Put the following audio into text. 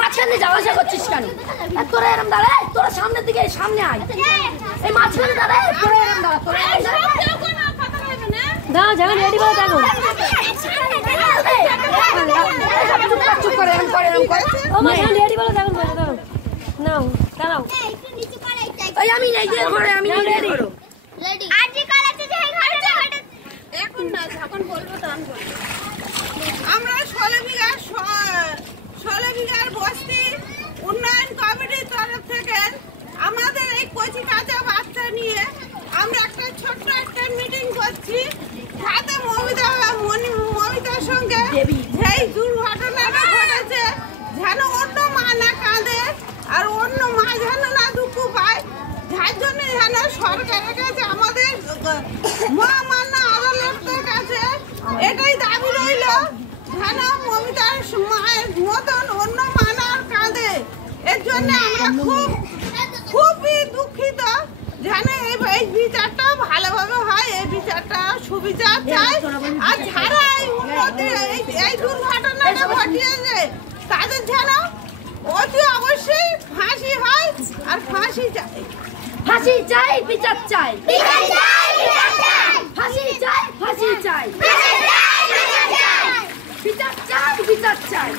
মাঝখানে যাওয়া আসা করছিস কেন? তোরা এরম দাঁড়া, তোরা সামনের দিকে সামনে আয়। এই মাঝখানে দাঁড়া, তোরা এরম দাঁড়া, তোরা দাঁড়া যাবেন রেডি বলে দেখো। চুপ করে এরম করে এরম করে। ও মাঝখানে রেডি বলে দেখো দাঁড়াও। নাও দাঁড়াও। ওই আমি এই যে ঘরে আমি রেডি করো। রেডি। আজকে কাল আছে যে এই ঘরে এখন না যখন বলবো তখন বলবো। আমরা 16 বিঘার বস্তি উন্নয়ন কমিটির তরফ থেকে আমাদের এই কচি কাঁচা বাচ্চা নিয়ে আমরা একটা ছোট্ট একটা মিটিং করছি, যাতে মমিতার সঙ্গে যেই দুর্ঘটনাটা ঘটেছে যেন অন্য মা না কাঁদে আর অন্য মা যেন না দুঃখ পায়, যার জন্য যেন সরকারের কাছে আমাদের মহামান্য আদালতের কাছে এটাই দাবি রইল, যেন মমিতার মায়ের মতন অন্য মা না কাঁদে। এর জন্য আমরা খুবই দুঃখিত, যেন এই বিচারটা ভালোভাবে হয়, এই বিচারটা সুবিচার চাই। আর যারা এই উন্নতি এই দুর্ঘটনাটা ঘটিয়েছে তাদের যেন অতি অবশ্যই ফাঁসি হয় আর ফাঁসি চাই, ফাঁসি চাই, বিচার চাই, বিচার চাই, বিচার চাই, ফাঁসি চাই, ফাঁসি চাই, বিচার চাই, বিচার চাই, বিচার চাই, বিচার চাই।